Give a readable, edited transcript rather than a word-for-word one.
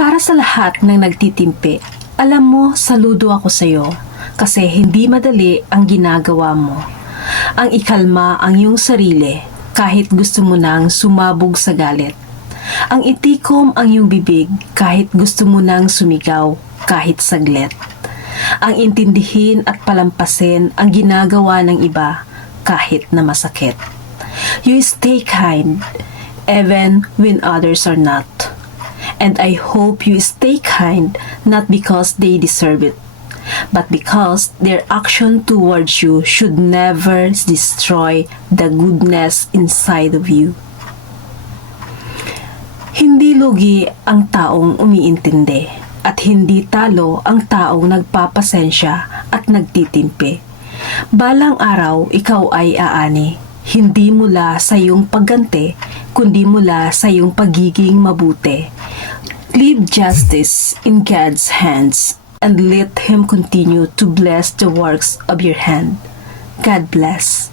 Para sa lahat ng nagtitimpi, alam mo, saludo ako sa'yo kasi hindi madali ang ginagawa mo. Ang ikalma ang iyong sarili kahit gusto mo nang sumabog sa galit. Ang itikom ang iyong bibig kahit gusto mo nang sumigaw kahit saglit. Ang intindihin at palampasin ang ginagawa ng iba kahit na masakit. You stay kind even when others are not. And I hope you stay kind not because they deserve it, but because their action towards you should never destroy the goodness inside of you. Hindi lugi ang taong umiintindi at hindi talo ang taong nagpapasensya at nagtitimpi. Balang araw ikaw ay aani, hindi mula sa iyong pagganti, kundi mula sa iyong pagiging mabuti. Leave justice in God's hands and let Him continue to bless the works of your hand. God bless.